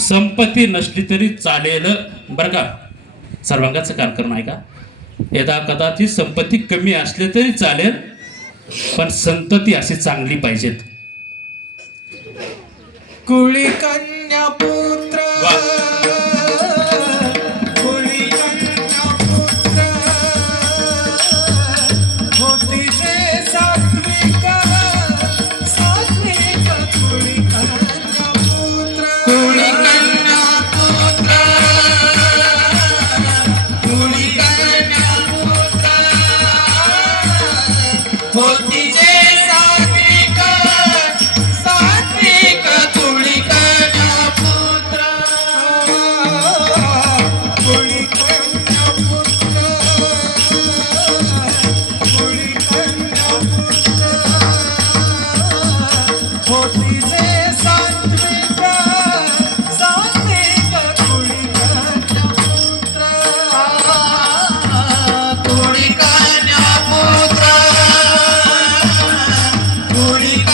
संपत्ती नसली तरी चालेल बरं का, सर्वांगाचं कार्यक्रम आहे का. यदा कदाचित संपत्ती कमी असली तरी चालेल, पण संतती अशी चांगली पाहिजेत. कुळी